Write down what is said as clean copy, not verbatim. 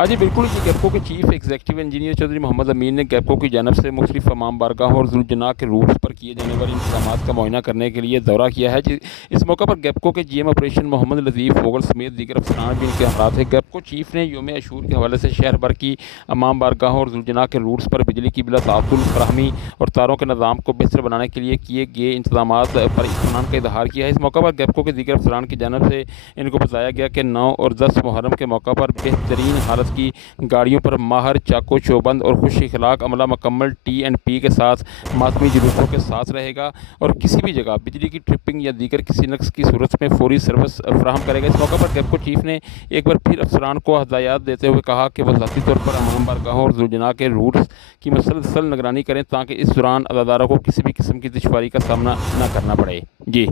ہاں جی بالکل جی، گیپکو کے چیف ایگزیکٹو انجینئر چودھری محمد امین نے گیپکو کی جانب سے مختلف امام بارگاہوں اور ذوالجناح کے روٹس پر کیے جانے والے انتظامات کا معائنہ کرنے کے لیے دورہ کیا ہے۔ اس موقع پر گیپکو کے جی ایم آپریشن محمد لطیف فوگل سمیت دیگر افسران بھی ان کے ہمراہ تھے۔ گیپکو چیف نے یوم عاشور کے حوالے سے شہر بھر کی امام بارگاہوں اور ذوالجناح کے روٹس پر بجلی کی بلا تعطل فراہمی اور تاروں کے نظام کو بہتر بنانے کے لیے کیے گئے انتظامات پر اطمینان کا اظہار کیا ہے۔ اس موقع پر گیپکو کے دیگر افسران کی جانب سے ان کو بتایا گیا کہ 9 اور 10 محرم کے موقع پر بہترین حالت کی گاڑیوں پر ماہر، چاقو چوبند اور خوش اخلاق عملہ مکمل TNP کے ساتھ ماتمی جلوسوں کے ساتھ رہے گا اور کسی بھی جگہ بجلی کی ٹرپنگ یا دیگر کسی نقص کی صورت میں فوری سروس فراہم کرے گا۔ اس موقع پر گیپکو چیف نے ایک بار پھر افسران کو ہدایات دیتے ہوئے کہا کہ وہ ذاتی طور پر امام بارگاہوں اور ذوالجناح کے روٹس کی مسلسل نگرانی کریں تاکہ اس دوران عزاداروں کو کسی بھی قسم کی دشواری کا سامنا نہ کرنا پڑے۔ جی